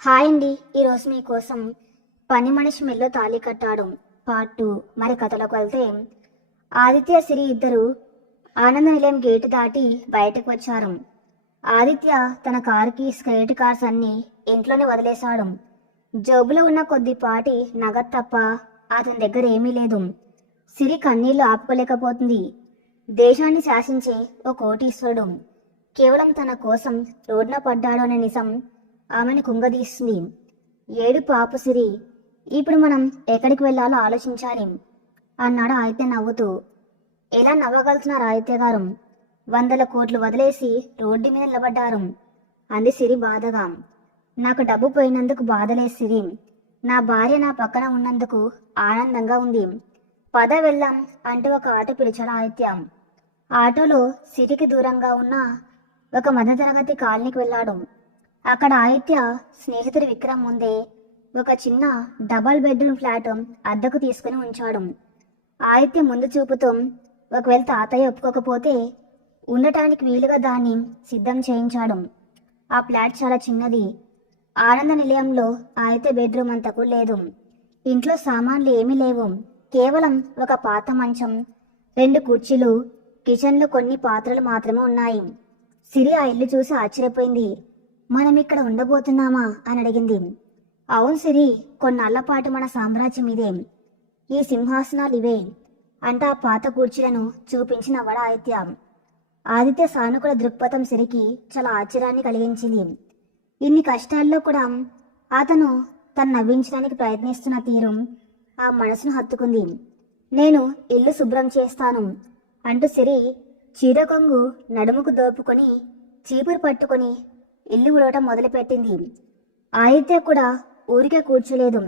Hi అండి. ఈరోజు మీకోసం పని మనిషి మెల్లో తాళి కట్టాడు పార్ట్ 2. మరి కథలోకి వెళ్తే ఆదిత్య సిరి ఇద్దరు ఆనంద నిలయం గేటు దాటి బయటకు వచ్చారు. ఆదిత్య తన కారుకి స్క్రేట్ కార్స్ అన్ని ఇంట్లోనే వదిలేశాడు. జోబులో ఉన్న కొద్దిపాటి నగదు తప్ప అతని దగ్గర ఏమీ లేదు. సిరి కన్నీళ్లు ఆపుకోలేకపోతుంది. దేశాన్ని శాసించే ఓ కోటీశ్వరుడు కేవలం తన కోసం రోడ్న పడ్డాడు అనే నిజం ఆమెను కుంగదీస్తుంది. ఏడు పాపు సిరి, ఇప్పుడు మనం ఎక్కడికి వెళ్ళాలో ఆలోచించాలి అన్నాడు ఆదిత్య నవ్వుతూ. ఎలా నవ్వగలుగుతున్నారు ఆదిత్య గారు? 100 కోట్లు వదిలేసి రోడ్డు మీద నిలబడ్డారు అంది సిరి బాధగా. నాకు డబ్బు పోయినందుకు బాధలేదు సిరి, నా భార్య నా పక్కన ఉన్నందుకు ఆనందంగా ఉంది. పద వెళ్దాం అంటూ ఒక ఆటో పిలిచాడు ఆదిత్య. ఆటోలో సిరికి దూరంగా ఉన్న ఒక మధ్యతరగతి కాలనీకి వెళ్ళాడు. అక్కడ ఆదిత్య స్నేహితుడి విక్రమ్ ముందే ఒక చిన్న డబల్ బెడ్రూమ్ ఫ్లాట్ అద్దెకు తీసుకుని ఉంచాడు. ఆదిత్య ముందు చూపుతో ఒకవేళ తాతయ్య ఒప్పుకోకపోతే ఉండటానికి వీలుగా దాన్ని సిద్ధం చేయించాడు. ఆ ఫ్లాట్ చాలా చిన్నది. ఆనంద నిలయంలో ఆదిత్య బెడ్రూమ్ అంతకు లేదు. ఇంట్లో సామాన్లు ఏమీ లేవు. కేవలం ఒక పాత మంచం, 2 కుర్చీలు, కిచెన్లో కొన్ని పాత్రలు మాత్రమే ఉన్నాయి. సిరి ఆ ఇల్లు చూసి ఆశ్చర్యపోయింది. మనం ఇక్కడ ఉండబోతున్నామా అని అడిగింది. అవును సిరి, కొన్నాళ్ల పాటు మన సామ్రాజ్యం ఇదే, ఈ సింహాసనాలు ఇవే అంట ఆ పాత కుర్చీలను చూపించి నవ్వడా ఆదిత్య. ఆదిత్య సానుకూల దృక్పథం సిరికి చాలా ఆశ్చర్యాన్ని కలిగించింది. ఇన్ని కష్టాల్లో కూడా అతను తను నవ్వించడానికి ప్రయత్నిస్తున్న తీరు ఆ మనసును హత్తుకుంది. నేను ఇల్లు శుభ్రం చేస్తాను అంటూ సిరి చీర కొంగు నడుముకు దోపుకొని చీపురు పట్టుకొని ఇల్లు ఉడవటం మొదలుపెట్టింది. ఆదిత్య కూడా ఊరికే కూర్చోలేదు.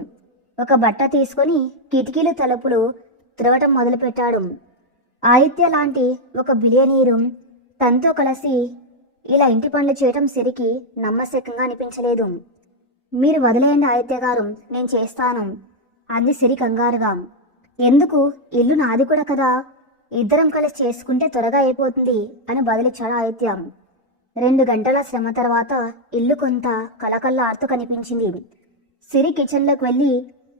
ఒక బట్ట తీసుకొని కిటికీలు తలుపులు తిరగటం మొదలుపెట్టాడు. ఆదిత్య లాంటి ఒక బిలియనీరు తనతో కలిసి ఇలా ఇంటి పనులు చేయటం సిరికి నమ్మశక్యంగా అనిపించలేదు. మీరు వదిలేయండి ఆదిత్య గారు, నేను చేస్తాను అంది సిరి కంగారుగా. ఎందుకు? ఇల్లు నాది కూడా కదా, ఇద్దరం కలిసి చేసుకుంటే త్వరగా అయిపోతుంది అని బదిలిచ్చాడు ఆదిత్య. 2 గంటల శ్రమ తర్వాత ఇల్లు కొంత కలకల్లాడుతూ కనిపించింది. సిరి కిచెన్లోకి వెళ్ళి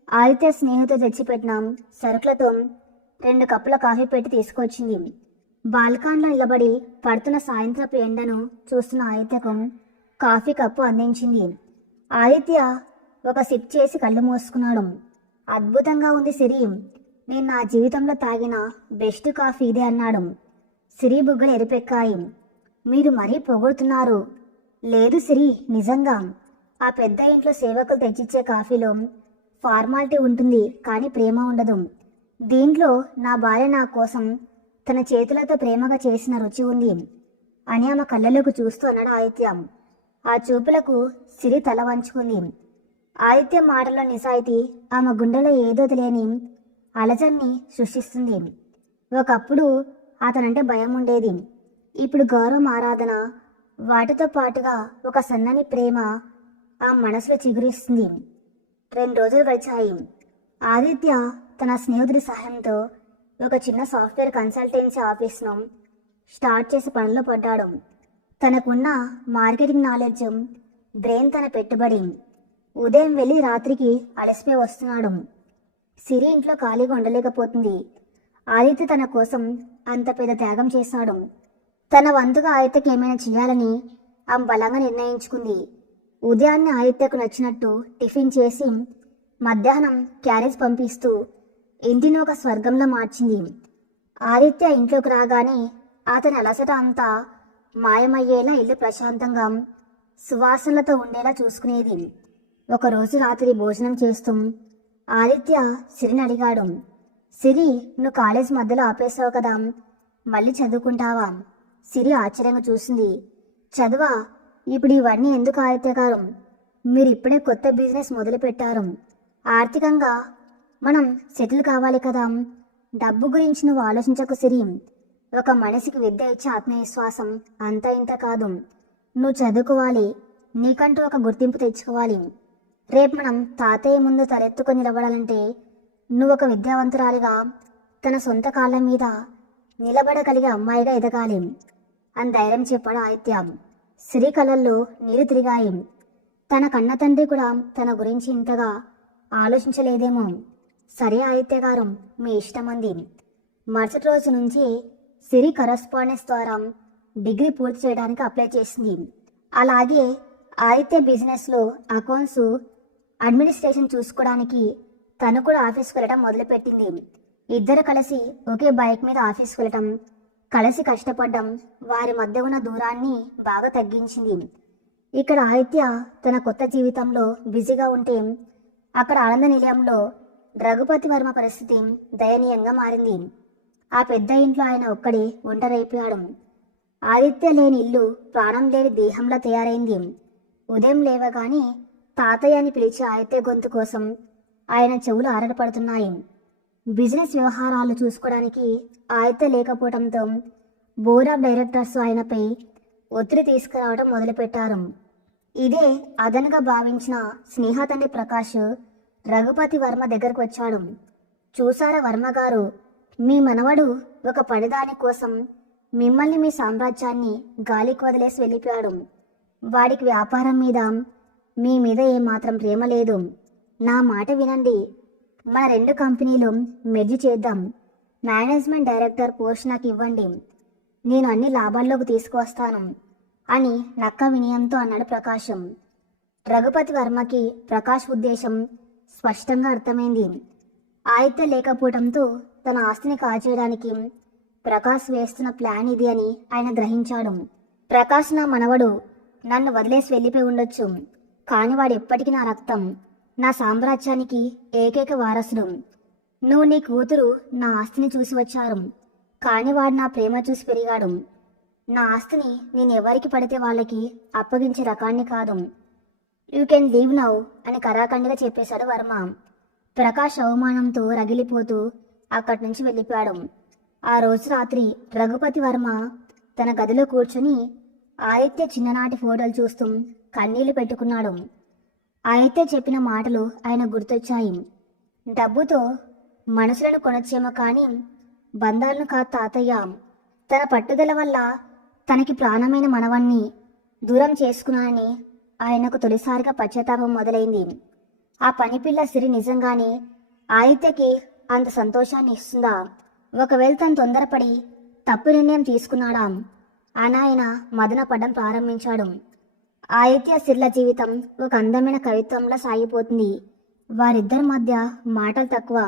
ఆదిత్య స్నేహితుడు తెచ్చిపెట్టిన సరుకులతో 2 కప్పుల కాఫీ పెట్టి తీసుకొచ్చింది. బాల్కాన్లో నిలబడి పడుతున్న సాయంత్రపు ఎండను చూస్తున్న ఆదిత్యకు కాఫీ కప్పు అందించింది. ఆదిత్య ఒక సిప్ చేసి కళ్ళు మూసుకున్నాడు. అద్భుతంగా ఉంది సిరి, నేను నా జీవితంలో తాగిన బెస్ట్ కాఫీ ఇదే అన్నాడు. సిరి బుగ్గలు ఎరిపెక్కాయి. మీరు మరీ పొగుడుతున్నారు. లేదు సిరి, నిజంగా ఆ పెద్ద ఇంట్లో సేవకులు తెచ్చిచ్చే కాఫీలో ఫార్మాలిటీ ఉంటుంది, కానీ ప్రేమ ఉండదు. దీంట్లో నా భార్య నా కోసం తన చేతులతో ప్రేమగా చేసిన రుచి ఉంది అని ఆమె కళ్ళలోకి చూస్తూ అన్నాడు ఆదిత్య. ఆ చూపులకు సిరి తల వంచుకుంది. ఆదిత్య మాటల్లో నిజాయితీ ఆమె గుండెలో ఏదో తెలియని అలజడిని సృష్టిస్తుంది. ఒకప్పుడు అతనంటే భయం ఉండేది. ఇప్పుడు గౌరవం, ఆరాధన, వాటితో పాటుగా ఒక సన్నని ప్రేమ ఆ మనసులో చిగురిస్తుంది. 2 రోజులు గడిచాయి. ఆదిత్య తన స్నేహితుడి సహాయంతో ఒక చిన్న సాఫ్ట్వేర్ కన్సల్టెన్సీ ఆఫీస్ను స్టార్ట్ చేసి పనిలో పడ్డాడు. తనకున్న మార్కెటింగ్ నాలెడ్జ్, బ్రెయిన్ తన పెట్టుబడి. ఉదయం వెళ్ళి రాత్రికి అలసిపోయి వస్తున్నాడు. సిరి ఇంట్లో ఖాళీగా ఉండలేకపోతుంది. ఆదిత్య తన కోసం అంత పెద్ద త్యాగం చేశాడు. తన వంతుగా ఆదిత్యకి ఏమైనా చేయాలని ఆమె బలంగా నిర్ణయించుకుంది. ఉదయాన్నే ఆదిత్యకు నచ్చినట్టు టిఫిన్ చేసి మధ్యాహ్నం క్యారేజ్ పంపిస్తూ ఇంటిని ఒక స్వర్గంలో మార్చింది. ఆదిత్య ఇంట్లోకి రాగానే అతని అలసట అంతా మాయమయ్యేలా ఇల్లు ప్రశాంతంగా సువాసనలతో ఉండేలా చూసుకునేది. ఒకరోజు రాత్రి భోజనం చేస్తూ ఆదిత్య సిరిని అడిగాడు. సిరి, నువ్వు కాలేజ్ మధ్యలో ఆపేసావు కదా, మళ్ళీ చదువుకుంటావా? సిరి ఆశ్చర్యంగా చూసింది. చదువా? ఇప్పుడు ఇవన్నీ ఎందుకు ఆదిత్య గారు? మీరు ఇప్పుడే కొత్త బిజినెస్ మొదలు పెట్టారు. ఆర్థికంగా మనం సెటిల్ కావాలి కదా. డబ్బు గురించి నువ్వు ఆలోచించకు సిరి. ఒక మనిషికి విద్య ఇచ్చే ఆత్మవిశ్వాసం అంతా ఇంత కాదు. నువ్వు చదువుకోవాలి, నీకంటూ ఒక గుర్తింపు తెచ్చుకోవాలి. రేపు మనం తాతయ్య ముందు తలెత్తుకొని నిలబడాలంటే నువ్వు ఒక విద్యావంతురాలిగా తన సొంత కాళ్ళ మీద నిలబడగలిగే అమ్మాయిగా ఎదగాలి అని ధైర్యం చెప్పాడు ఆదిత్య. సిరి కళ్ళల్లో నీరు తిరిగాయి. తన కన్న తండ్రి కూడా తన గురించి ఇంతగా ఆలోచించలేదేమో. సరే ఆదిత్య గారు, మీ ఇష్టమంది. మరుసటి రోజు నుంచి సిరి కరస్పాండెన్స్ ద్వారా డిగ్రీ పూర్తి చేయడానికి అప్లై చేసింది. అలాగే ఆదిత్య బిజినెస్లో అకౌంట్స్, అడ్మినిస్ట్రేషన్ చూసుకోవడానికి తను కూడా ఆఫీస్కి వెళ్ళడం మొదలుపెట్టింది. ఇద్దరు కలిసి ఒకే బైక్ మీద ఆఫీస్కి వెళ్ళటం, కలిసి కష్టపడడం వారి మధ్య ఉన్న దూరాన్ని బాగా తగ్గించింది. ఇక్కడ ఆదిత్య తన కొత్త జీవితంలో బిజీగా ఉంటే, అక్కడ ఆనంద నిలయంలో రఘుపతి వర్మ పరిస్థితి దయనీయంగా మారింది. ఆ పెద్ద ఇంట్లో ఆయన ఒక్కడే ఒంటరైపోయాడు. ఆదిత్య లేని ఇల్లు ప్రాణం లేని దేహంలా తయారైంది. ఉదయం లేవగానే తాతయ్య అని పిలిచే ఆదిత్య గొంతు కోసం ఆయన చెవులు ఆరడపడుతున్నాయి. బిజినెస్ వ్యవహారాలు చూసుకోవడానికి ఆదిత్య లేకపోవడంతో బోర్డ్ ఆఫ్ డైరెక్టర్స్ ఆయనపై ఒత్తిడి తీసుకురావడం మొదలుపెట్టారు. ఇదే అదనుగా భావించిన స్నేహ తండ్రి ప్రకాష్ రఘుపతి వర్మ దగ్గరకు వచ్చాడు. చూసారా వర్మ గారు, మీ మనవడు ఒక పనిదాని కోసం మిమ్మల్ని, మీ సామ్రాజ్యాన్ని గాలికి వదిలేసి వెళ్ళిపోయాడు. వాడికి వ్యాపారం మీద మీ మీద ఏమాత్రం ప్రేమ లేదు. నా మాట వినండి. మన 2 కంపెనీలు మెర్జ్ చేద్దాం. మేనేజ్మెంట్ డైరెక్టర్ పోస్ట్ నాకు ఇవ్వండి. నేను అన్ని లాభాల్లోకి తీసుకువస్తాను అని నక్క వినయంతో అన్నాడు ప్రకాశం. రఘుపతి వర్మకి ప్రకాష్ ఉద్దేశం స్పష్టంగా అర్థమైంది. ఆదిత్య లేకపోవడంతో తన ఆస్తిని కాజేయడానికి ప్రకాష్ వేస్తున్న ప్లాన్ ఇది అని ఆయన గ్రహించాడు. ప్రకాష్ నా మనవడు, నన్ను వదిలేసి వెళ్ళిపోయి ఉండొచ్చు, కానీ వాడు ఎప్పటికీ నా రక్తం, నా సామ్రాజ్యానికి ఏకైక వారసుడు. నువ్వు, నీ కూతురు నా ఆస్తిని చూసి వచ్చారు, కానీ వాడు నా ప్రేమ చూసి పెరిగాడు. నా ఆస్తిని నేను ఎవరికి పడితే వాళ్ళకి అప్పగించే రకాన్ని కాదు. యూ కెన్ లీవ్ నౌ అని కరాఖండిగా చెప్పేశాడు వర్మ. ప్రకాష్ అవమానంతో రగిలిపోతూ అక్కడి నుంచి వెళ్ళిపోయాడు. ఆ రోజు రాత్రి రఘుపతి వర్మ తన గదిలో కూర్చుని ఆదిత్య చిన్ననాటి ఫోటోలు చూస్తూ కన్నీళ్లు పెట్టుకున్నాడు. ఆదిత్య చెప్పిన మాటలు ఆయన గుర్తొచ్చాయి. డబ్బుతో మనసులను కొనొచ్చేమో కానీ బంధాలను కాదు తాతయ్య. తన పట్టుదల వల్ల తనకి ప్రాణమైన మనవన్ని దూరం చేసుకున్నానని ఆయనకు తొలిసారిగా పశ్చాత్తాపం మొదలైంది. ఆ పనిపిల్ల సిరి నిజంగానే ఆదిత్యకి అంత సంతోషాన్ని ఇస్తుందా? ఒకవేళ తను తొందరపడి తప్పు నిర్ణయం తీసుకున్నాడా అని ఆయన మదన పడడం ప్రారంభించాడు. ఆదిత్య సిర్ల జీవితం ఒక అందమైన కవిత్వంలా సాగిపోతుంది. వారిద్దరి మధ్య మాటలు తక్కువ,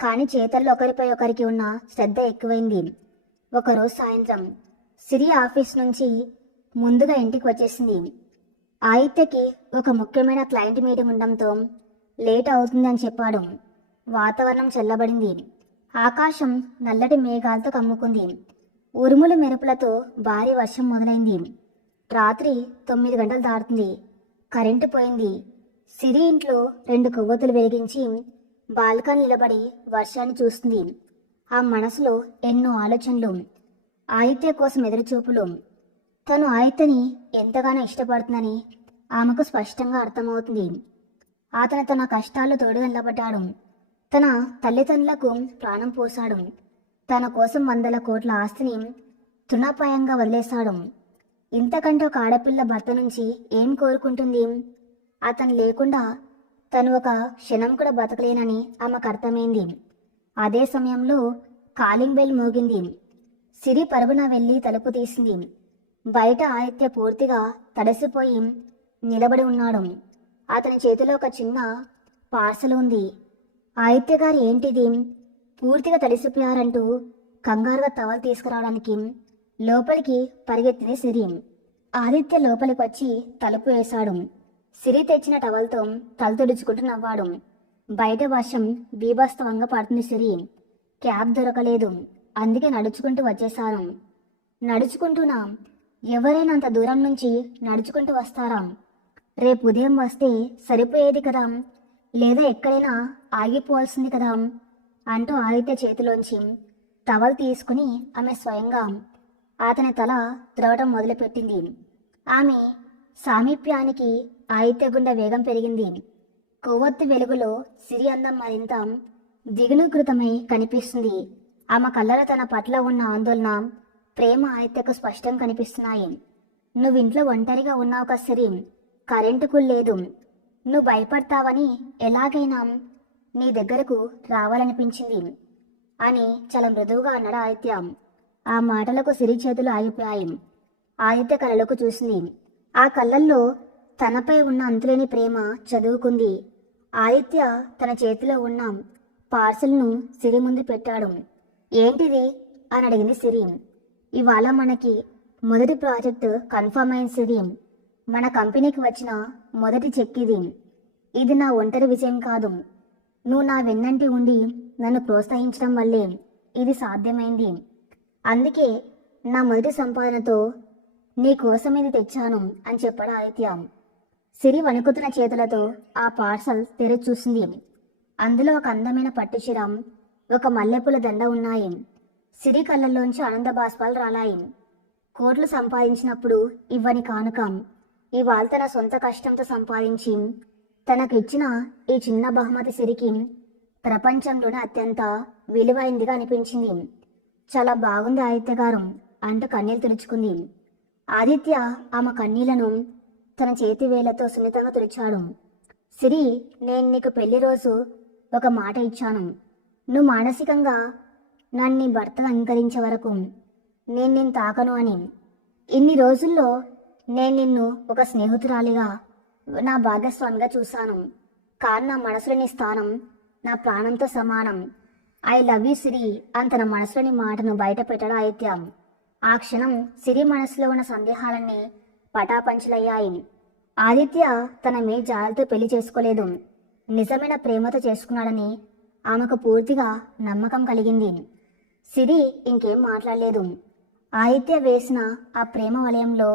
కానీ చేతల్లో ఒకరిపై ఒకరికి ఉన్న శ్రద్ధ ఎక్కువైంది. ఒకరోజు సాయంత్రం సిరి ఆఫీస్ నుంచి ముందుగా ఇంటికి వచ్చేసింది. ఆదిత్యకి ఒక ముఖ్యమైన క్లయింట్ మీటింగ్ ఉండడంతో లేట్ అవుతుందని చెప్పాడు. వాతావరణం చల్లబడింది. ఆకాశం నల్లటి మేఘాలతో కమ్ముకుంది. ఉరుములు మెరుపులతో భారీ వర్షం మొదలైంది. రాత్రి 9 గంటలు దాటుతుంది. కరెంటు పోయింది. సిరి ఇంట్లో 2 కొవ్వొత్తులు వెలిగించి బాల్కనీ నిలబడి వర్షాన్ని చూస్తుంది. ఆ మనసులో ఎన్నో ఆలోచనలు, ఆదిత్య కోసం ఎదురుచూపులు. తను ఆదిత్యని ఎంతగానో ఇష్టపడుతుందని ఆమెకు స్పష్టంగా అర్థమవుతుంది. అతను తన కష్టాల్లో తోడుగా నిలబడ్డాడు. తన తల్లిదండ్రులకు ప్రాణం పోశాడు. తన కోసం 100 కోట్ల ఆస్తిని తృణాపాయంగా వదిలేశాడు. ఇంతకంటే ఒక ఆడపిల్ల భర్త నుంచి ఏం కోరుకుంటుంది? అతను లేకుండా తను ఒక క్షణం కూడా బతకలేనని ఆమెకు అర్థమైంది. అదే సమయంలో కాలింగ్ బెల్ మోగింది. సిరి పరుగున వెళ్ళి తలుపు తీసింది. బయట ఆదిత్య పూర్తిగా తడిసిపోయి నిలబడి ఉన్నాడు. అతని చేతిలో ఒక చిన్న పార్సల్ ఉంది. ఆదిత్య గారు, ఏంటిది? పూర్తిగా తడిసిపోయారంటూ కంగారుగా టవల్ తీసుకురావడానికి లోపలికి పరిగెత్తింది సిరి. ఆదిత్య లోపలికి వచ్చి తలుపు వేశాడు. సిరి తెచ్చిన టవల్తో తల తుడుచుకుంటూ నవ్వాడు. బయట వర్షం బీభత్సంగా పడుతుంది సిరి. క్యాబ్ దొరకలేదు, అందుకే నడుచుకుంటూ వచ్చేశాను. నడుచుకుంటూనా? ఎవరైనా అంత దూరం నుంచి నడుచుకుంటూ వస్తారా? రేపు ఉదయం వస్తే సరిపోయేది కదా, లేదా ఎక్కడైనా ఆగిపోవాల్సింది కదా అంటూ ఆదిత్య చేతిలోంచి టవల్ తీసుకుని ఆమె స్వయంగా అతని తల త్రవటం మొదలుపెట్టింది. ఆమె సామీప్యానికి ఆదిత్య గుండె వేగం పెరిగింది. కొవ్వొత్తి వెలుగులో సిరి అందం మరింత దిగులుకృతమై కనిపిస్తుంది. ఆమె కళ్ళలో తన పట్ల ఉన్న ఆందోళన, ప్రేమ ఆదిత్యకు స్పష్టంగా కనిపిస్తున్నాయి. నువ్వింట్లో ఒంటరిగా ఉన్నావు కదా సిరి, కరెంటుకు లేదు. నువ్వు భయపడతావని ఎలాగైనా నీ దగ్గరకు రావాలనిపించింది అని చాలా మృదువుగా అన్నాడు ఆదిత్య. ఆ మాటలకు సిరి చేతులు ఆగిపోయాయి. ఆదిత్య కళ్ళలోకి చూసింది. ఆ కళ్ళల్లో తనపై ఉన్న అంతులేని ప్రేమ చదువుకుంది. ఆదిత్య తన చేతిలో ఉన్న పార్సల్ను సిరి ముందు పెట్టాడు. ఏంటిది అని అడిగింది సిరి. ఇవాళ మనకి మొదటి ప్రాజెక్టు కన్ఫర్మ్ అయింది సిరి. మన కంపెనీకి వచ్చిన మొదటి చెక్ ఇది. ఇది నా ఒంటరి విజయం కాదు. నువ్వు నా వెన్నంటి ఉండి నన్ను ప్రోత్సహించడం వల్లే ఇది సాధ్యమైంది. అందుకే నా మొదటి సంపాదనతో నీ కోసం ఇది తెచ్చాను అని చెప్పాడు ఆదిత్య. సిరి వణుకుతున్న చేతులతో ఆ పార్సల్ తెరిచి చూసింది. అందులో ఒక అందమైన పట్టుచీర, ఒక మల్లెపూల దండ ఉన్నాయి. సిరి కళ్ళల్లోంచి ఆనంద బాష్పాలు రాలాయి. కోట్లు సంపాదించినప్పుడు ఇవ్వని కానుక ఇవాళ తన సొంత కష్టంతో సంపాదించి తనకు ఇచ్చిన ఈ చిన్న బహుమతి సిరికి ప్రపంచంలోనే అత్యంత విలువైందిగా అనిపించింది. చాలా బాగుంది ఆదిత్య గారు అంటూ కన్నీళ్లు తుడుచుకుంది. ఆదిత్య ఆమె కన్నీళ్లను తన చేతి వేళ్లతో సున్నితంగా తుడిచాడు. సిరి, నేను నీకు పెళ్లి రోజు ఒక మాట ఇచ్చాను. నువ్వు మానసికంగా నన్ను నీ భర్తను అంగీకరించే వరకు నేను నిన్ను తాకను అని. ఇన్ని రోజుల్లో నేను నిన్ను ఒక స్నేహితురాలిగా, నా భాగస్వామిగా చూశాను. కానీ నా మనసులో నీ స్థానం నా ప్రాణంతో సమానం. ఐ లవ్ యూ సిరి అని తన మనసులోని మాటను బయట పెట్టాడు ఆదిత్య. ఆ క్షణం సిరి మనసులో ఉన్న సందేహాలన్నీ పటాపంచలయ్యాయి. ఆదిత్య తన మీ జాలతో పెళ్లి చేసుకోలేదు, నిజమైన ప్రేమతో చేసుకున్నాడని ఆమెకు పూర్తిగా నమ్మకం కలిగింది. సిరి ఇంకేం మాట్లాడలేదు. ఆదిత్య వేసిన ఆ ప్రేమ వలయంలో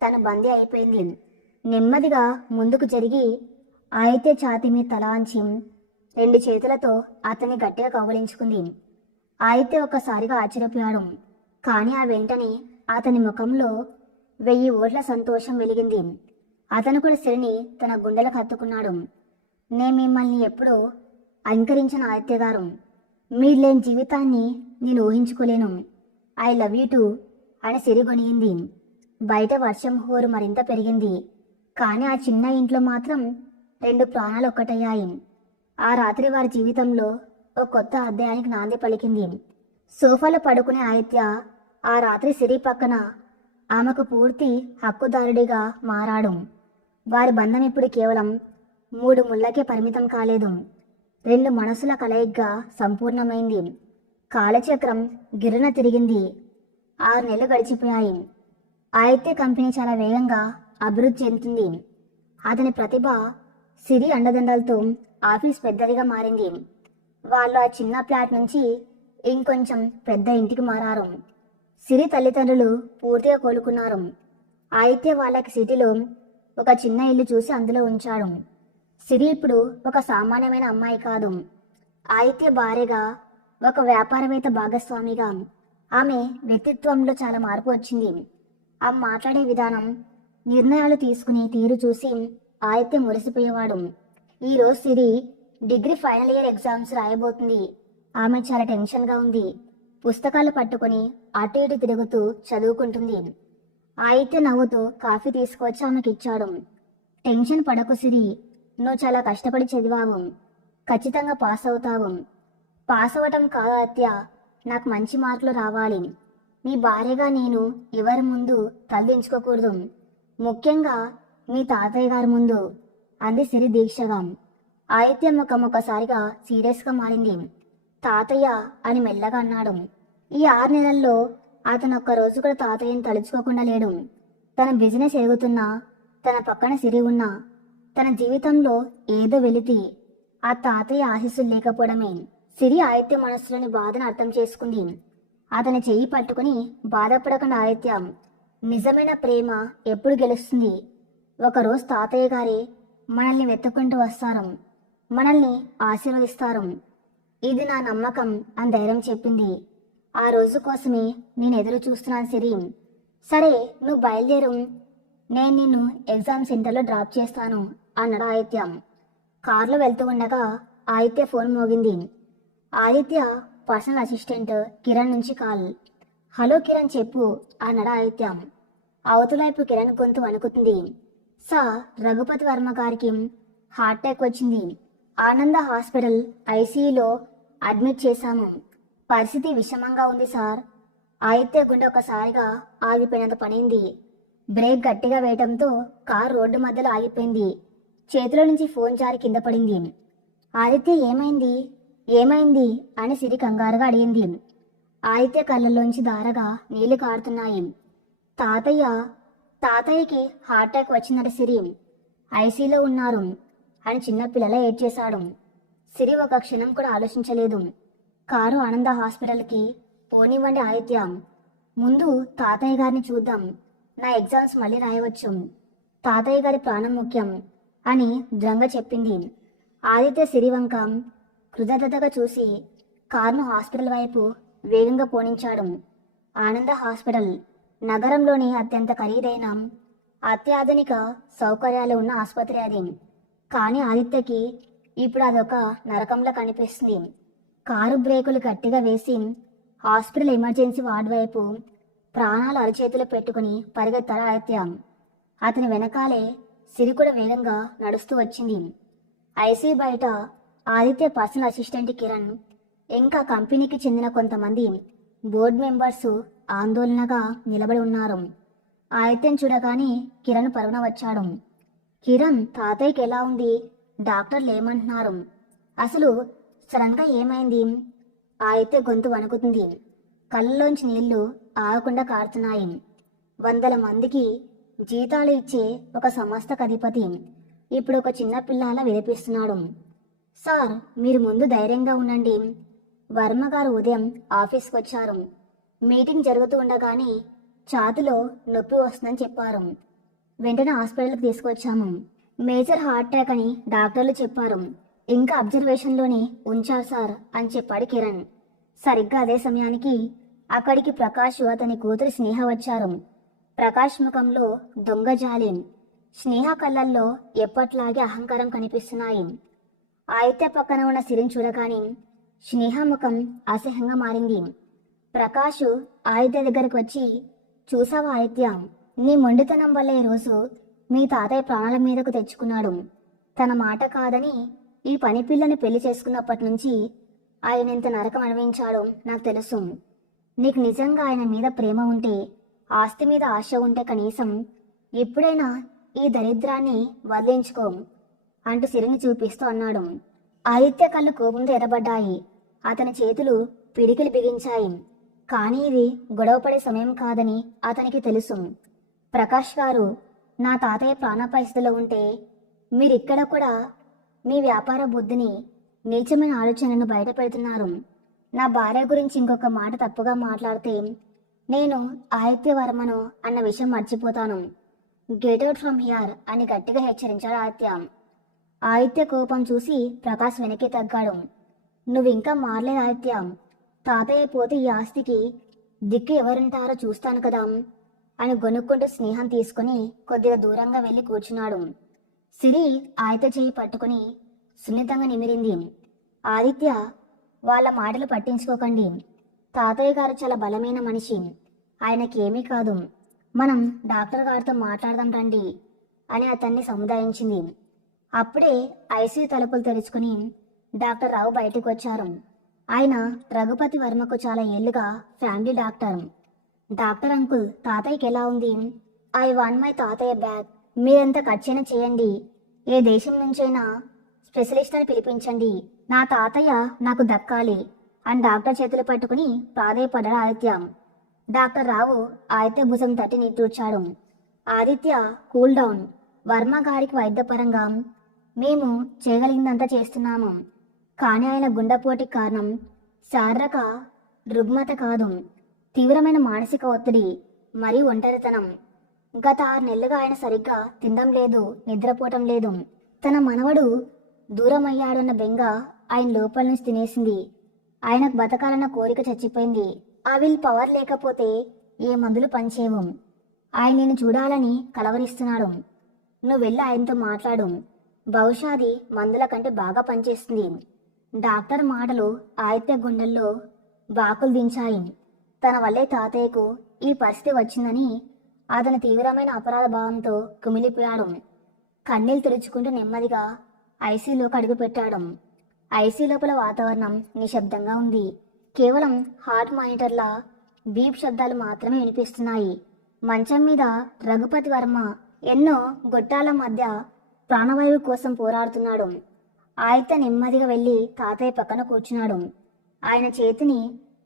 తను బందీ అయిపోయింది. నెమ్మదిగా ముందుకు జరిగి ఆదిత్య ఛాతీ మీద తలాంచి 2 చేతులతో అతన్ని గట్టిగా కౌగిలించుకుంది. ఆదిత్య ఒక్కసారిగా ఆశ్చర్యపోయాడు. కానీ ఆ వెంటనే అతని ముఖంలో 1000 ఓట్ల సంతోషం వెలిగింది. అతను కూడా సిరిని తన గుండెలకు హత్తుకున్నాడు. నేను మిమ్మల్ని ఎప్పుడూ అంకరించిన ఆదిత్య గారు. మీరు లేని జీవితాన్ని నేను ఊహించుకోలేను. ఐ లవ్ యూ టూ అని సిరి గొనిగింది. బయట వర్షం హోరు మరింత పెరిగింది. కానీ ఆ చిన్న ఇంట్లో మాత్రం 2 ప్రాణాలు ఒక్కటయ్యాయి. ఆ రాత్రి వారి జీవితంలో ఒక కొత్త అధ్యాయానికి నాంది పలికింది. సోఫాలో పడుకునే ఆదిత్య ఆ రాత్రి సిరి పక్కన ఆమెకు పూర్తి హక్కుదారుడిగా మారాడు. వారి బంధం ఇప్పుడు కేవలం 3 ముళ్ళకే పరిమితం కాలేదు. 2 మనసుల కలయికగా సంపూర్ణమైంది. కాలచక్రం గిర్రున తిరిగింది. 6 నెలలు గడిచిపోయాయి. ఆదిత్య కంపెనీ చాలా వేగంగా అభివృద్ధి చెందుతుంది. అతని ప్రతిభ, సిరి అండదండలతో ఆఫీస్ పెద్దదిగా మారింది. వాళ్ళు ఆ చిన్న ఫ్లాట్ నుంచి ఇంకొంచెం పెద్ద ఇంటికి మారారు. సిరి తల్లిదండ్రులు పూర్తిగా కోలుకున్నారు. ఆదిత్య వాళ్ళకి సిటీలో ఒక చిన్న ఇల్లు చూసి అందులో ఉంచాడు. సిరి ఇప్పుడు ఒక సామాన్యమైన అమ్మాయి కాదు. ఆదిత్య భార్యగా, ఒక వ్యాపారవేత్త భాగస్వామిగా ఆమె వ్యక్తిత్వంలో చాలా మార్పు వచ్చింది. ఆమె మాట్లాడే విధానం, నిర్ణయాలు తీసుకునే తీరు చూసి ఆదిత్య మురిసిపోయేవాడు. ఈరోజు సిరి డిగ్రీ ఫైనల్ ఇయర్ ఎగ్జామ్స్ రాయబోతుంది. ఆమె చాలా టెన్షన్గా ఉంది. పుస్తకాలు పట్టుకుని అటు ఇటు తిరుగుతూ చదువుకుంటుంది. ఆదిత్య నవ్వుతూ కాఫీ తీసుకొచ్చి ఆమెకి ఇచ్చాడు. టెన్షన్ పడకు సిరి, నువ్వు చాలా కష్టపడి చదివావు. ఖచ్చితంగా పాస్ అవుతావు. పాస్ అవ్వటం కాదు ఆదిత్య, నాకు మంచి మార్కులు రావాలి. మీ భార్యగా నేను ఎవరి ముందు తలదించుకోకూడదు, ముఖ్యంగా మీ తాతయ్య గారి ముందు అంది సిరి దీక్షగా. ఆదిత్య ముఖం ఒకసారిగా సీరియస్గా మారింది. తాతయ్య అని మెల్లగా అన్నాడు. ఈ 6 నెలల్లో అతను ఒక్కరోజు కూడా తాతయ్యని తలుచుకోకుండా లేడు. తన బిజినెస్ ఎదుగుతున్నా, తన పక్కన సిరి ఉన్నా, తన జీవితంలో ఏదో వెలితి ఆ తాతయ్య ఆశీస్సులు లేకపోవడమే. సిరి ఆదిత్య మనసులోని బాధను అర్థం చేసుకుంది. అతని చెయ్యి పట్టుకుని, బాధపడకుండా ఆదిత్య, నిజమైన ప్రేమ ఎప్పుడు గెలుస్తుంది? ఒకరోజు తాతయ్య గారే మనల్ని వెతుక్కుంటూ వస్తారు, మనల్ని ఆశీర్వదిస్తారు. ఇది నా నమ్మకం అని ధైర్యం చెప్పింది. ఆ రోజు కోసమే నేను ఎదురు చూస్తున్నాను సిరి. సరే, నువ్వు బయలుదేరు, నేను నిన్ను ఎగ్జామ్ సెంటర్లో డ్రాప్ చేస్తాను అన్నాడు ఆదిత్య. కారులో వెళ్తూ ఉండగా ఆదిత్య ఫోన్ మోగింది. ఆదిత్య పర్సనల్ అసిస్టెంట్ కిరణ్ నుంచి కాల్. హలో కిరణ్, చెప్పు అన్నాడు ఆదిత్య. అవతలైపు కిరణ్ గొంతు వణుకుతుంది. సార్, రఘుపతి వర్మ గారికి హార్ట్ అటాక్ వచ్చింది. ఆనంద హాస్పిటల్ ఐసీయూలో అడ్మిట్ చేశాము. పరిస్థితి విషమంగా ఉంది సార్. ఆదిత్య గుండె ఒకసారిగా ఆగిపోయినంత పనింది. బ్రేక్ గట్టిగా వేయటంతో కారు రోడ్డు మధ్యలో ఆగిపోయింది. చేతిలో నుంచి ఫోన్ జారి కింద పడింది. ఆదిత్య ఏమైంది ఏమైంది అని సిరి కంగారుగా అడిగింది. ఆదిత్య కళ్ళల్లోంచి ధారగా నీళ్లు కారుతున్నాయి. తాతయ్యకి హార్ట్ అటాక్ వచ్చిందట సిరి. ఐసీలో ఉన్నారు అని చిన్నపిల్లల ఏడ్చేశాడు. సిరి ఒక క్షణం కూడా ఆలోచించలేదు. కారు ఆనంద హాస్పిటల్కి పోనివ్వండి ఆదిత్య. ముందు తాతయ్య గారిని చూద్దాం. నా ఎగ్జామ్స్ మళ్ళీ రాయవచ్చు. తాతయ్య గారి ప్రాణం ముఖ్యం అని దృఢంగా చెప్పింది. ఆదిత్య సిరి వంక కృతజ్ఞతగా చూసి కారును హాస్పిటల్ వైపు వేగంగా పోనించాడు. ఆనంద హాస్పిటల్ నగరంలోని అత్యంత ఖరీదైన అత్యాధునిక సౌకర్యాలు ఉన్న ఆసుపత్రి అది. కానీ ఆదిత్యకి ఇప్పుడు అదొక నరకంలా కనిపిస్తుంది. కారు బ్రేకులు గట్టిగా వేసి హాస్పిటల్ ఎమర్జెన్సీ వార్డు వైపు ప్రాణాలు అరచేతులు పెట్టుకుని పరిగెత్తాడు ఆదిత్య. అతని వెనకాలే సిరి కూడా వేగంగా నడుస్తూ వచ్చింది. ఐసీ బయట ఆదిత్య పర్సనల్ అసిస్టెంట్ కిరణ్, ఇంకా కంపెనీకి చెందిన కొంతమంది బోర్డు మెంబర్స్ ఆందోళనగా నిలబడి ఉన్నారు. ఆదిత్యం చూడగానే కిరణ్ పరుగున వచ్చాడు. కిరణ్, తాతయ్యకి ఎలా ఉంది? డాక్టర్లు ఏమంటున్నారు? అసలు సడన్గా ఏమైంది? ఆదిత్య గొంతు వణుకుతుంది. కళ్ళలోంచి నీళ్లు ఆగకుండా కారుతున్నాయి. వందల మందికి జీతాలు ఇచ్చే ఒక సంస్థకు అధిపతి ఇప్పుడు ఒక చిన్న పిల్లలా వినిపిస్తున్నాడు. సార్, మీరు ముందు ధైర్యంగా ఉండండి. వర్మ గారు ఉదయం ఆఫీస్కి వచ్చారు. మీటింగ్ జరుగుతూ ఉండగానే ఛాతిలో నొప్పి వస్తుందని చెప్పారు. వెంటనే హాస్పిటల్కి తీసుకొచ్చాము. మేజర్ హార్ట్ అటాక్ అని డాక్టర్లు చెప్పారు. ఇంకా అబ్జర్వేషన్లోనే ఉంచారు సార్ అని చెప్పాడు కిరణ్. సరిగ్గా అదే సమయానికి అక్కడికి ప్రకాష్, అతని కూతురు స్నేహ వచ్చారు. ప్రకాష్ ముఖంలో దొంగ జాలి, స్నేహ కళ్ళల్లో ఎప్పట్లాగే అహంకారం కనిపిస్తున్నాయి. ఆదిత్య పక్కన ఉన్న సిరిని చూడగానే స్నేహ ముఖం అసహ్యంగా మారింది. ప్రకాష్ ఆదిత్య దగ్గరకు వచ్చి, చూసావా ఆదిత్య, నీ మొండితనం వల్ల ఈరోజు మీ తాతయ్య ప్రాణాల మీదకు తెచ్చుకున్నాడు. తన మాట కాదని ఈ పని పిల్లని పెళ్లి చేసుకున్నప్పటి నుంచి ఆయన ఎంత నరకం అనుభవించాడో నాకు తెలుసు. నీకు నిజంగా ఆయన మీద ప్రేమ ఉంటే, ఆస్తి మీద ఆశ ఉంటే కనీసం ఎప్పుడైనా ఈ దరిద్రాన్ని వదిలించుకో అంటూ సిరిని చూపిస్తూ అన్నాడు. ఆదిత్య కళ్ళు కోపంతో ఎర్రబడ్డాయి. అతని చేతులు పిడికిలు బిగించాయి. కానీ ఇది గొడవపడే సమయం కాదని అతనికి తెలుసు. ప్రకాష్ గారు, నా తాతయ్య ప్రాణ పరిస్థితిలో ఉంటే మీరిక్కడ కూడా మీ వ్యాపార బుద్ధిని, నీచమైన ఆలోచనను బయట పెడుతున్నారు. నా భార్య గురించి ఇంకొక మాట తప్పుగా మాట్లాడితే నేను ఆదిత్య వర్మను అన్న విషయం మర్చిపోతాను. గెట్ అవుట్ ఫ్రమ్ హియర్ అని గట్టిగా హెచ్చరించాడు ఆదిత్య. ఆదిత్య కోపం చూసి ప్రకాష్ వెనక్కి తగ్గాడు. నువ్వు ఇంకా మారలేదు ఆదిత్య. తాతయ్య పోతే ఈ ఆస్తికి దిక్కు ఎవరుంటారో చూస్తాను కదా అని గొనుక్కుంటూ స్నేహం తీసుకుని కొద్దిగా దూరంగా వెళ్ళి కూర్చున్నాడు. సిరి ఆదిత్య చేయి పట్టుకుని సున్నితంగా నిమిరింది. ఆదిత్య, వాళ్ళ మాటలు పట్టించుకోకండి. తాతయ్య గారు చాలా బలమైన మనిషి. ఆయనకేమీ కాదు. మనం డాక్టర్ గారితో మాట్లాడదాం రండి అని అతన్ని సముదాయించింది. అప్పుడే ఐసీయూ తలుపులు తెరుచుకుని డాక్టర్ రావు బయటకు వచ్చారు. ఆయన రఘుపతి వర్మకు చాలా ఏళ్లుగా ఫ్యామిలీ డాక్టర్. డాక్టర్ అంకుల్, తాతయ్యకి ఎలా ఉంది? ఐ వాంట్ మై తాతయ్య బ్యాక్. మీరెంత ఖర్చైనా చేయండి. ఏ దేశం నుంచైనా స్పెషలిస్ట్ అని పిలిపించండి. నా తాతయ్య నాకు దక్కాలి అని డాక్టర్ చేతులు పట్టుకుని ప్రాధేయపడ్డాడు ఆదిత్య. డాక్టర్ రావు ఆదిత్య భుజం తట్టి నిట్టూర్చాడు. Aditya, cool down. వర్మ గారికి వైద్యపరంగా మేము చేయగలిగిందంతా చేస్తున్నాము. కానీ ఆయన గుండెపోటుకి కారణం శారీరక రుగ్మత కాదు, తీవ్రమైన మానసిక ఒత్తిడి మరియు ఒంటరితనం. గత 6 నెలలుగా ఆయన సరిగ్గా తినడం లేదు, నిద్రపోవటం లేదు. తన మనవడు దూరం అయ్యాడన్న బెంగ ఆయన లోపల నుంచి తినేసింది. ఆయనకు బతకాలన్న కోరిక చచ్చిపోయింది. ఆ విల్ పవర్ లేకపోతే ఏ మందులు పనిచేయవు. ఆయన నిన్ను చూడాలని కలవరిస్తున్నాడు. నువ్వు వెళ్ళి ఆయనతో మాట్లాడు. బహుశా అది మందుల కంటే బాగా పనిచేస్తుంది. డాక్టర్ మాటలు ఆదిత్య గుండెల్లో బాకులు దించాయి. తన వల్లే తాతయ్యకు ఈ పరిస్థితి వచ్చిందని అతని తీవ్రమైన అపరాధ భావంతో కుమిలిపోయాడు. కన్నీళ్లు తుడుచుకుంటూ నెమ్మదిగా ఐసీలోకి అడుగుపెట్టాడు. ఐసీ లోపల వాతావరణం నిశ్శబ్దంగా ఉంది. కేవలం హార్ట్ మానిటర్ల బీప్ శబ్దాలు మాత్రమే వినిపిస్తున్నాయి. మంచం మీద రఘుపతి వర్మ ఎన్నో గొట్టాల మధ్య ప్రాణవాయువు కోసం పోరాడుతున్నాడు. ఆదిత్య నెమ్మదిగా వెళ్ళి తాతయ్య పక్కన కూర్చున్నాడు. ఆయన చేతిని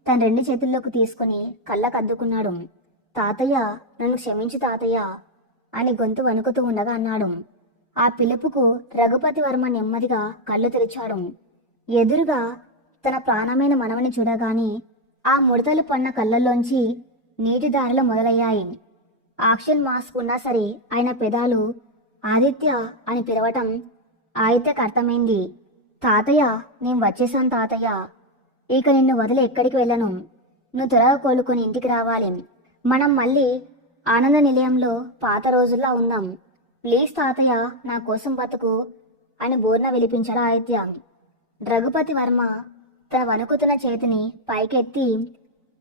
తన 2 చేతుల్లోకి తీసుకుని కళ్ళకద్దుకున్నాడు. తాతయ్య, నన్ను క్షమించు తాతయ్య అని గొంతు వణుకుతూ ఉండగా అన్నాడు. ఆ పిలుపుకు రఘుపతి వర్మ నెమ్మదిగా కళ్ళు తెరిచాడు. ఎదురుగా తన ప్రాణమైన మనవని చూడగాని ఆ ముడతలు పడిన కళ్ళల్లోంచి నీటి దారులు మొదలయ్యాయి. ఆక్సిజన్ మాస్క్ ఉన్నా సరే ఆయన పెదాలు ఆదిత్య అని పిలవటం ఆదిత్యకు అర్థమైంది. తాతయ్య, నేను వచ్చేసాను తాతయ్య. ఇక నిన్ను వదిలి ఎక్కడికి వెళ్ళను. నువ్వు త్వరగా కోలుకొని ఇంటికి రావాలి. మనం మళ్ళీ ఆనంద నిలయంలో పాత రోజుల్లో ఉందాం. ప్లీజ్ తాతయ్య, నా కోసం బతుకు అని బోర్న విలిపించాడు ఆదిత్య. రఘుపతి వర్మ తన వణుకుతున్న చేతిని పైకెత్తి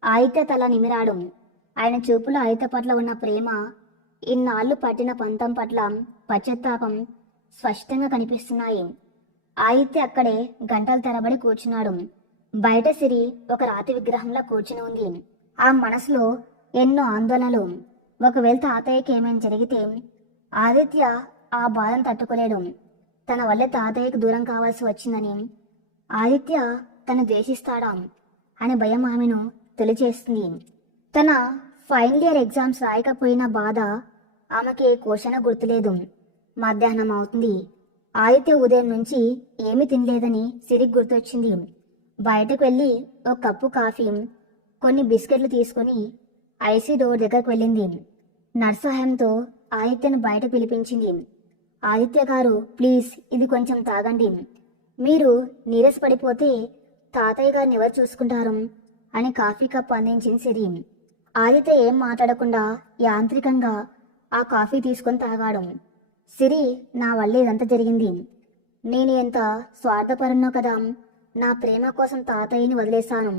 ఆదిత్య తల నిమిరాడు. ఆయన చూపులో ఆదిత్య పట్ల ఉన్న ప్రేమ, ఇన్నాళ్ళు పట్టిన పంతం పట్ల పశ్చాత్తాపం స్పష్టంగా కనిపిస్తున్నాయి. ఆదిత్య అక్కడే గంటల తరబడి కూర్చున్నాడు. బయట సిరి ఒక రాతి విగ్రహంలా కూర్చుని ఉంది. ఆ మనసులో ఎన్నో ఆందోళనలు. ఒకవేళ తాతయ్యకి ఏమైనా జరిగితే ఆదిత్య ఆ బాధను తట్టుకోలేడు. తన వల్లే తాతయ్యకు దూరం కావాల్సి వచ్చిందని, ఆదిత్య తను ద్వేషిస్తాడా అనే భయం ఆమెను తెలియచేస్తుంది. తన ఫైనల్ ఇయర్ ఎగ్జామ్స్ రాయకపోయిన బాధ ఆమెకి క్వశ్చన్ గుర్తులేదు. మధ్యాహ్నం అవుతుంది. ఆదిత్య ఉదయం నుంచి ఏమీ తినలేదని సిరికి గుర్తొచ్చింది. బయటకు వెళ్ళి ఒక కప్పు కాఫీ, కొన్ని బిస్కెట్లు తీసుకొని ఐసీ డోర్ దగ్గరకు వెళ్ళింది. నర్సు సహాయంతో ఆదిత్యను బయట పిలిపించింది. ఆదిత్య గారు, ప్లీజ్ ఇది కొంచెం తాగండి. మీరు నీరసపడిపోతే తాతయ్య గారిని ఎవరు చూసుకుంటారు అని కాఫీ కప్ అందించింది సిరి. ఆదిత్య ఏం మాట్లాడకుండా యాంత్రికంగా ఆ కాఫీ తీసుకొని తాగాడు. సిరి, నా వల్ల ఇదంతా జరిగింది. నేను ఎంత స్వార్థపరున్నో కదా, నా ప్రేమ కోసం తాతయ్యని వదిలేశాను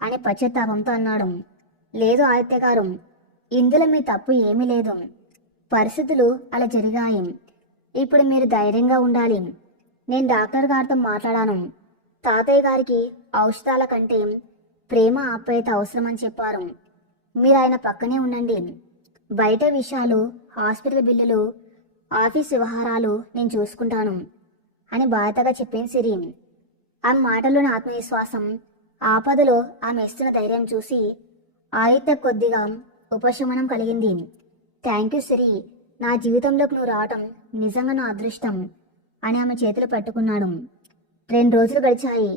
అని పశ్చాత్తాపంతో అన్నాడు. లేదు ఆదిత్య గారు, ఇందులో మీ తప్పు ఏమీ లేదు. పరిస్థితులు అలా జరిగాయి. ఇప్పుడు మీరు ధైర్యంగా ఉండాలి. నేను డాక్టర్ గారితో మాట్లాడాను. తాతయ్య గారికి ఔషధాల కంటే ప్రేమ ఆప్యాయత అవసరమని చెప్పారు. మీరు ఆయన పక్కనే ఉండండి. బయట విషయాలు, హాస్పిటల్ బిల్లులు, ఆఫీస్ వ్యవహారాలు నేను చూసుకుంటాను అని బాధగా చెప్పింది సిరి. ఆమె మాటల్లోని ఆత్మవిశ్వాసం, ఆపదలో ఆమె ఇస్తున్న ధైర్యం చూసి ఆదిత్య కొద్దిగా ఉపశమనం కలిగింది. థ్యాంక్ యూ సిరి, నా జీవితంలోకి నువ్వు రావటం నిజంగా నా అదృష్టం అని ఆమె చేతులు పట్టుకున్నాడు. 2 రోజులు గడిచాయి.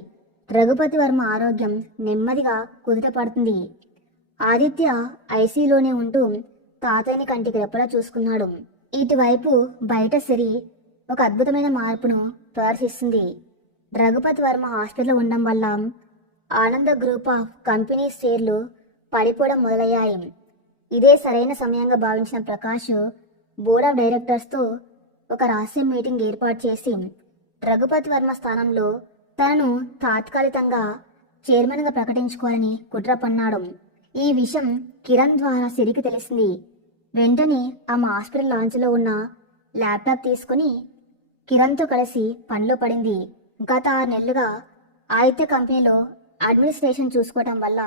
రఘుపతి వర్మ ఆరోగ్యం నెమ్మదిగా కుదుట పడుతుంది. ఆదిత్య ఐసీలోనే ఉంటూ తాతయ్యని కంటికి రెప్పలా చూసుకున్నాడు. ఇటువైపు బయట సిరి ఒక అద్భుతమైన మార్పును ప్రదర్శిస్తుంది. రఘుపతి వర్మ హాస్పిటల్లో ఉండడం వల్ల ఆనంద గ్రూప్ ఆఫ్ కంపెనీస్ షేర్లు పడిపోవడం మొదలయ్యాయి. ఇదే సరైన సమయంగా భావించిన ప్రకాష్ బోర్డ్ ఆఫ్ డైరెక్టర్స్తో ఒక రహస్య మీటింగ్ ఏర్పాటు చేసి రఘుపతి వర్మ స్థానంలో తనను తాత్కాలికంగా చైర్మన్గా ప్రకటించుకోవాలని కుట్ర పన్నాడు. ఈ విషయం కిరణ్ ద్వారా సిరికి తెలిసింది. వెంటనే ఆమె హాస్పిటల్ లాంచ్లో ఉన్న ల్యాప్టాప్ తీసుకుని కిరణ్తో కలిసి పనిలో పడింది. గత 6 నెలలుగా ఆదిత్య కంపెనీలో అడ్మినిస్ట్రేషన్ చూసుకోవటం వల్ల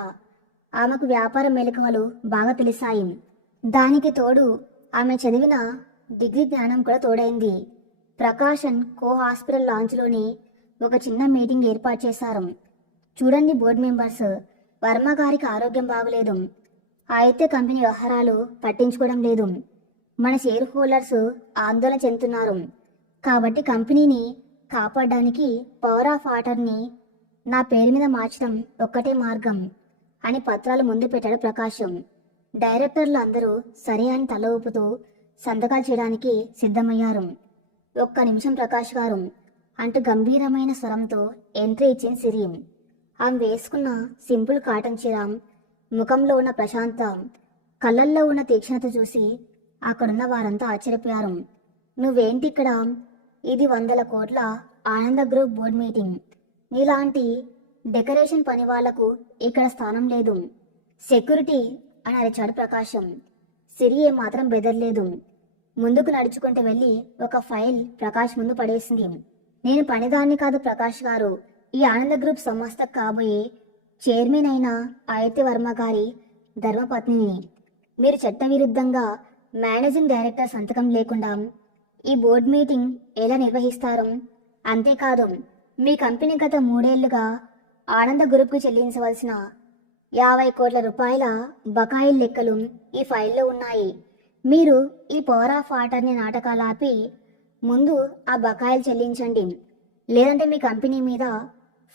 ఆమెకు వ్యాపార మెలకువలు బాగా తెలిసాయి. దానికి తోడు ఆమె చదివిన డిగ్రీ జ్ఞానం కూడా తోడైంది. ప్రకాశన్ కో హాస్పిటల్ లాంచ్లోని ఒక చిన్న మీటింగ్ ఏర్పాటు చేశారు. చూడండి బోర్డు మెంబర్స్, వర్మ గారికి ఆరోగ్యం బాగలేదు. ఆదిత్య కంపెనీ వ్యవహారాలు పట్టించుకోవడం లేదు. మన షేర్ హోల్డర్స్ ఆందోళన చెందుతున్నారు. కాబట్టి కంపెనీని కాపాడడానికి పవర్ ఆఫ్ ఆర్డర్ని నా పేరు మీద మార్చడం ఒక్కటే మార్గం అని పత్రాలు ముందు పెట్టాడు ప్రకాశం. డైరెక్టర్లు అందరూ సరే అని తల ఊపుతూ సంతకాలు చేయడానికి సిద్ధమయ్యారు. ఒక్క నిమిషం ప్రకాష్ గారు అంటూ గంభీరమైన స్వరంతో ఎంట్రీ ఇచ్చింది సిరి. ఆమె వేసుకున్న సింపుల్ కాటన్ చీర, ముఖంలో ఉన్న ప్రశాంత, కళ్ళల్లో ఉన్న తీక్షణత చూసి అక్కడున్న వారంతా ఆశ్చర్యపోయారు. నువ్వేంటి ఇక్కడ? ఇది 100 కోట్ల ఆనంద గ్రూప్ బోర్డ్ మీటింగ్. నీలాంటి డెకరేషన్ పని వాళ్లకు ఇక్కడ స్థానం లేదు. సెక్యూరిటీ అని అరిచాడు ప్రకాశం. సిరి ఏమాత్రం బెదర్లేదు. ముందుకు నడుచుకుంటూ వెళ్ళి ఒక ఫైల్ ప్రకాష్ ముందు పడేసింది. నేను పనిదాన్ని కాదు ప్రకాష్ గారు, ఈ ఆనంద గ్రూప్ సంస్థకు కాబోయే చైర్మన్ అయిన ఆదిత్య వర్మ గారి ధర్మపత్నిని. మీరు చట్టవిరుద్ధంగా మేనేజింగ్ డైరెక్టర్ సంతకం లేకుండా ఈ బోర్డు మీటింగ్ ఎలా నిర్వహిస్తారు? అంతేకాదు, మీ కంపెనీ గత 3 ఏళ్లుగా ఆనంద గ్రూప్కి చెల్లించవలసిన 50 కోట్ల రూపాయల బకాయిల లెక్కలు ఈ ఫైల్లో ఉన్నాయి. మీరు ఈ పవర్ ఆఫ్ ఆర్డర్ని నాటకాలు ఆపి ముందు ఆ బకాయిలు చెల్లించండి, లేదంటే మీ కంపెనీ మీద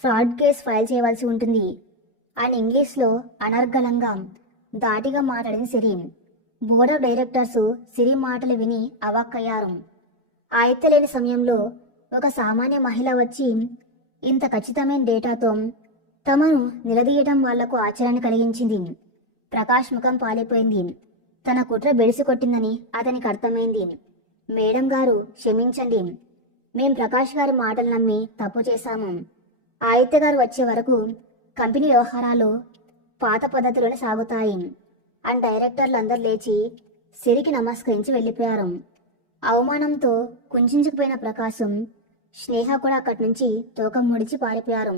ఫ్రాడ్ కేసు ఫైల్ చేయవలసి ఉంటుంది అని ఇంగ్లీష్లో అనర్గళంగా ధాటిగా మాట్లాడింది సిరి. బోర్డ్ ఆఫ్ డైరెక్టర్స్ సిరి మాటలు విని అవాక్కయ్యారు. లేని సమయంలో ఒక సామాన్య మహిళ వచ్చి ఇంత ఖచ్చితమైన డేటాతో తమను నిలదీయటం వాళ్లకు ఆశ్చర్యాన్ని కలిగించింది. ప్రకాష్ ముఖం పాలిపోయింది. తన కుట్ర బెడిసి కొట్టిందని అతనికి అర్థమైంది. మేడం గారు, క్షమించండి, మేం ప్రకాష్ గారి మాటలు నమ్మి తప్పు చేశాము. ఆదిత్య గారు వచ్చే వరకు కంపెనీ వ్యవహారాలు పాత పద్ధతిలోనే సాగుతాయి అని డైరెక్టర్లు అందరు లేచి సిరికి నమస్కరించి వెళ్ళిపోయారు. అవమానంతో కుంచించుకుపోయిన ప్రకాశం, స్నేహ కూడా అక్కడి నుంచి తోక ముడిచి పారిపోయారు.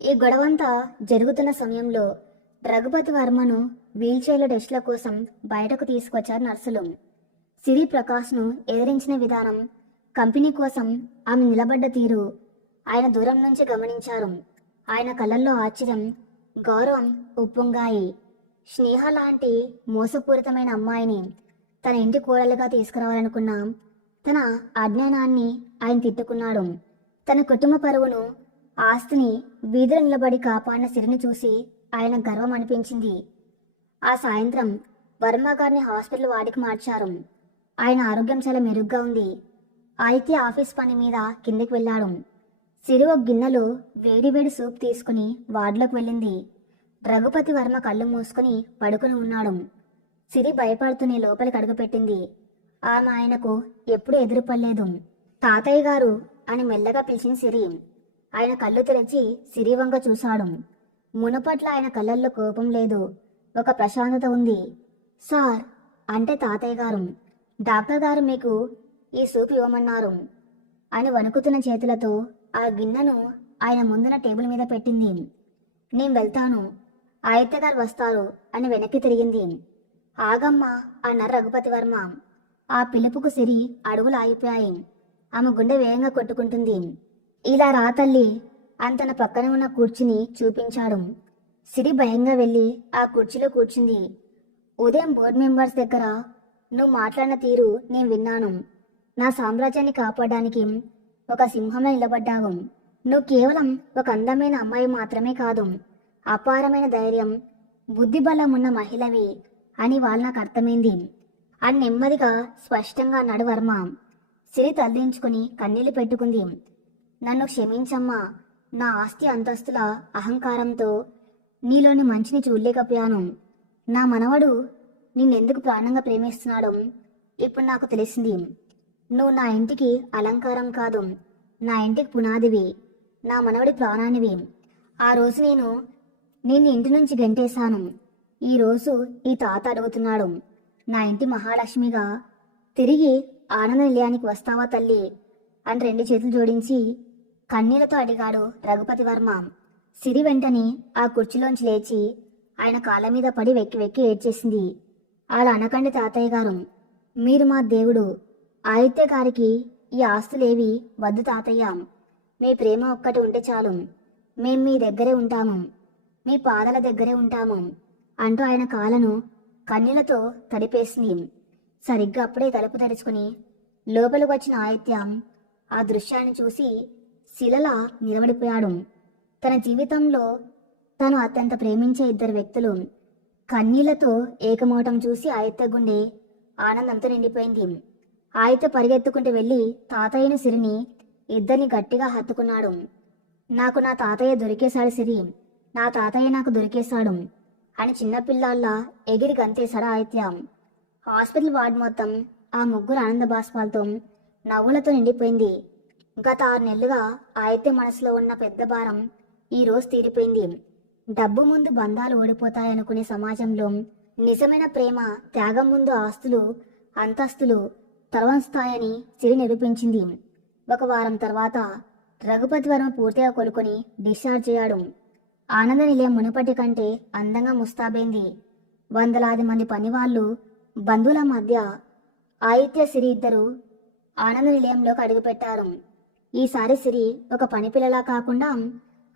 ఈ గొడవంతా జరుగుతున్న సమయంలో రఘుపతి వర్మను వీల్చైర్ల టెస్టుల కోసం బయటకు తీసుకొచ్చారు నర్సులు. సిరి ప్రకాష్ను ఎదిరించిన విధానం, కంపెనీ కోసం ఆమె నిలబడ్డ తీరు ఆయన దూరం నుంచి గమనించారు. ఆయన కళ్ళల్లో ఆశ్చర్యం, గౌరవం ఉప్పొంగాయి. స్నేహ లాంటి మోసపూరితమైన అమ్మాయిని తన ఇంటి కోడలుగా తీసుకురావాలనుకున్న తన అజ్ఞానాన్ని ఆయన తిట్టుకున్నాడు. తన కుటుంబ పరువును, ఆస్తిని వీధిలో నిలబడి కాపాడిన సిరిని చూసి ఆయన గర్వం అనిపించింది. ఆ సాయంత్రం వర్మ గారిని హాస్పిటల్ వార్డుకి మార్చారు. ఆయన ఆరోగ్యం చాలా మెరుగ్గా ఉంది. ఆదిత్య ఆఫీస్ పని మీద కిందికి వెళ్ళాడు. సిరి ఒక గిన్నెలో వేడివేడి సూప్ తీసుకుని వార్డులోకి వెళ్ళింది. రఘుపతి వర్మ కళ్ళు మూసుకుని పడుకుని ఉన్నాడు. సిరి భయపడుతూనే లోపలికి అడుగుపెట్టింది. ఆమె ఆయనకు ఎప్పుడూ ఎదురుపడలేదు. తాతయ్య గారు అని మెల్లగా పిలిచింది సిరి. ఆయన కళ్ళు తెరిచి సిరి వంక చూశాడు. మునుపట్ల ఆయన కళ్ళల్లో కోపం లేదు, ఒక ప్రశాంతత ఉంది. సార్ అంటే తాతయ్య గారు, డాక్టర్ గారు మీకు ఈ సూప్ ఇవ్వమన్నారు అని వణుకుతున్న చేతులతో ఆ గిన్నెను ఆయన ముందున టేబుల్ మీద పెట్టింది. నేను వెళ్తాను, ఆదిత్య గారు వస్తారు అని వెనక్కి తిరిగింది. ఆగమ్మా అన్నారు రఘుపతి వర్మ. ఆ పిలుపుకు సిరి అడుగులు ఆగిపోయాయి. ఆమె గుండె వేగంగా కొట్టుకుంటుంది. ఇలా రా తల్లి అని తన పక్కన ఉన్న కుర్చీని చూపించాడు. సిరి భయంగా వెళ్ళి ఆ కుర్చీలో కూర్చుంది. ఉదయం బోర్డు మెంబర్స్ దగ్గర నువ్వు మాట్లాడిన తీరు నేను విన్నాను. నా సామ్రాజ్యాన్ని కాపాడడానికి ఒక సింహంలో నిలబడ్డావు. నువ్వు కేవలం ఒక అందమైన అమ్మాయి మాత్రమే కాదు, అపారమైన ధైర్యం, బుద్ధిబలం ఉన్న మహిళవి అని వాళ్ళు నాకు అర్థమైంది అని నెమ్మదిగా స్పష్టంగా అన్నాడు వర్మ. సిరి తల్లించుకుని కన్నీళ్లు పెట్టుకుంది. నన్ను క్షమించమ్మా, నా ఆస్తి అంతస్తుల అహంకారంతో నీలోని మంచిని చూడలేకపోయాను. నా మనవడు నిన్నెందుకు ప్రాణంగా ప్రేమిస్తున్నాడో ఇప్పుడు నాకు తెలిసింది. నువ్వు నా ఇంటికి అలంకారం కాదు, నా ఇంటికి పునాదివి, నా మనవడి ప్రాణానివి. ఆ రోజు నేను నిన్ను ఇంటి నుంచి గెంటేశాను. ఈరోజు ఈ తాత అడుగుతున్నాడు, నా ఇంటి మహాలక్ష్మిగా తిరిగి ఆనంద నిలయానికి వస్తావా తల్లి అని 2 చేతులు జోడించి కన్నీళ్లతో అడిగాడు రఘుపతి వర్మ. సిరి వెంటనే ఆ కుర్చీలోంచి లేచి ఆయన కాళ్ళ మీద పడి వెక్కి వెక్కి ఏడ్చేసింది. అలా అనకండి తాతయ్య గారు, మీరు మా దేవుడు. ఆదిత్య గారికి ఈ ఆస్తులేవి వద్దు తాతయ్య, మీ ప్రేమ ఒక్కటి ఉంటే చాలు. మేం మీ దగ్గరే ఉంటాము, మీ పాదాల దగ్గరే ఉంటాము అంటూ ఆయన కాళ్ళను కన్నీళ్లతో తడిపేసింది. సరిగ్గా అప్పుడే తలుపు తెరుచుకుని లోపలికి వచ్చిన ఆదిత్య ఆ దృశ్యాన్ని చూసి శిలలా నిలబడిపోయాడు. తన జీవితంలో తను అత్యంత ప్రేమించే 2 వ్యక్తులు కన్నీళ్లతో ఏకమవటం చూసి ఆదిత్య గుండె ఆనందంతో నిండిపోయింది. ఆదిత్య పరిగెత్తుకుంటూ వెళ్ళి తాతయ్యను సిరిని ఇద్దరిని గట్టిగా హత్తుకున్నాడు. నాకు నా తాతయ్య దొరికేశాడు సిరి, నా తాతయ్య నాకు దొరికేశాడు అని చిన్నపిల్లాల్లా ఎగిరి గంతేశాడు ఆదిత్య. హాస్పిటల్ వార్డు మొత్తం ఆ ముగ్గురు ఆనంద బాష్పాలతో నవ్వులతో నిండిపోయింది. గత 6 నెలలుగా ఆదిత్య మనసులో ఉన్న పెద్ద భారం ఈ రోజు తీరిపోయింది. డబ్బు ముందు బంధాలు ఓడిపోతాయనుకునే సమాజంలో నిజమైన ప్రేమ, త్యాగం ముందు ఆస్తులు, అంతస్తులు తర్వాస్తాయని సిరి నిరూపించింది. ఒక వారం తర్వాత రఘుపతి వర్మ పూర్తిగా కోలుకొని డిశ్చార్జ్ అయ్యాడు. ఆనంద నిలయం మునుపటి కంటే అందంగా ముస్తాబైంది. వందలాది మంది పనివాళ్లు, బంధువుల మధ్య ఆదిత్య సిరి ఇద్దరు ఆనంద నిలయంలోకి అడుగుపెట్టారు. ఈసారి సిరి ఒక పనిపిల్లలా కాకుండా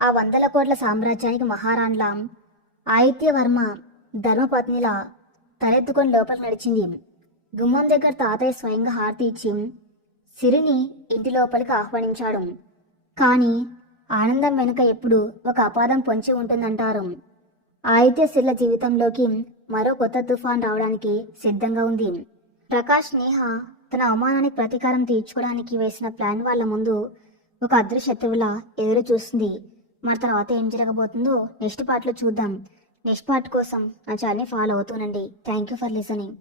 ఆ 100 కోట్ల సామ్రాజ్యానికి మహారాణిలా, ఆదిత్య వర్మ ధర్మపత్నిలా తలెత్తుకొని లోపలికి నడిచింది. గుమ్మం దగ్గర తాతయ్య స్వయంగా హారతి ఇచ్చి సిరిని ఇంటి లోపలికి ఆహ్వానించాడు. కానీ ఆనందం వెనుక ఎప్పుడు ఒక అపాదం పొంచి ఉంటుందంటారు. ఆదిత్య సిరిల జీవితంలోకి మరో కొత్త తుఫాన్ రావడానికి సిద్ధంగా ఉంది. ప్రకాష్ నేహ తన అవమానానికి ప్రతీకారం తీర్చుకోవడానికి వేసిన ప్లాన్ వాళ్ళ ముందు ఒక అదృశ్యశత్రువులా ఎదురు చూస్తుంది. మరి తర్వాత ఏం జరగబోతుందో నెక్స్ట్ పార్ట్లో చూద్దాం. నెక్స్ట్ పార్ట్ కోసం నా ఛానల్ని ఫాలో అవుతూనండి. Thank you for listening.